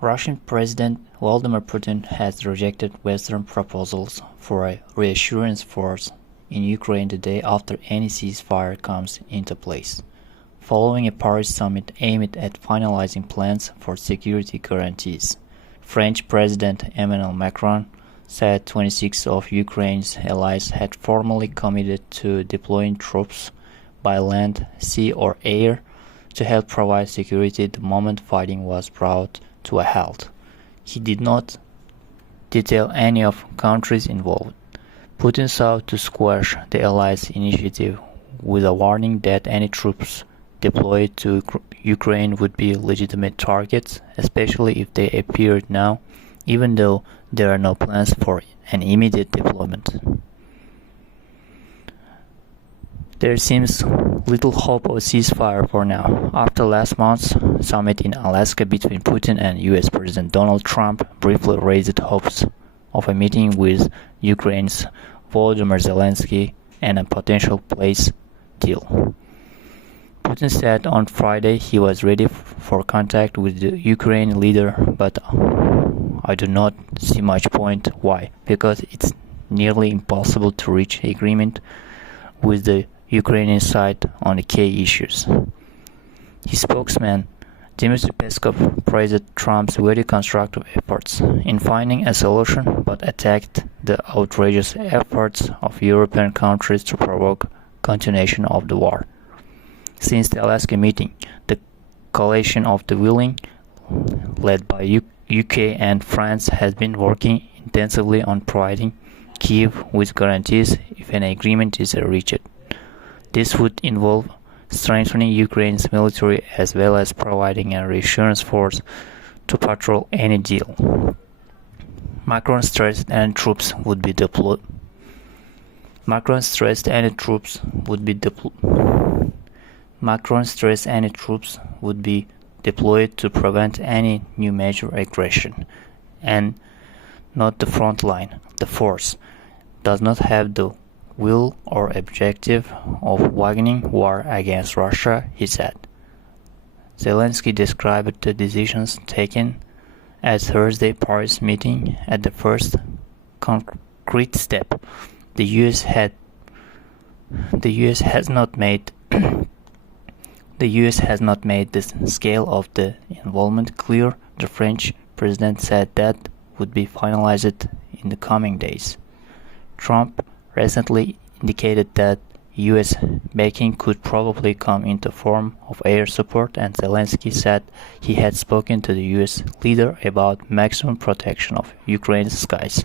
Russian President Vladimir Putin has rejected Western proposals for a reassurance force in Ukraine the day after any ceasefire comes into place, following a Paris summit aimed at finalizing plans for security guarantees. French President Emmanuel Macron said 26 of Ukraine's allies had formally committed to deploying troops by land, sea or air to help provide security the moment fighting was brought to a halt. He did not detail any of countries involved. Putin sought to squash the allies' initiative with a warning that any troops deployed to Ukraine would be legitimate targets, especially if they appeared now, even though there are no plans for an immediate deployment. There seems little hope of a ceasefire for now, after last month's summit in Alaska between Putin and US President Donald Trump briefly raised hopes of a meeting with Ukraine's Volodymyr Zelensky and a potential peace deal. Putin said on Friday he was ready for contact with the Ukrainian leader, but I do not see much point. Why? Because it's nearly impossible to reach agreement with the Ukrainian side on the key issues. His spokesman, Dmitry Peskov, praised Trump's very constructive efforts in finding a solution, but attacked the outrageous efforts of European countries to provoke continuation of the war. Since the Alaska meeting, the coalition of the willing, led by UK and France, has been working intensively on providing Kyiv with guarantees if an agreement is reached. This would involve strengthening Ukraine's military as well as providing a reassurance force to patrol any deal. Macron stressed any troops would be deployed. Macron stressed any troops would be deployed to prevent any new major aggression, and not the front line. The force does not have the will or objective of waging war against Russia, he said. Zelensky described the decisions taken at Thursday's Paris meeting as the first concrete step. The US has not made the scale of the involvement clear. The French president said that would be finalized in the coming days. Trump recently indicated that US backing could probably come in the form of air support, and Zelensky said he had spoken to the US leader about maximum protection of Ukraine's skies.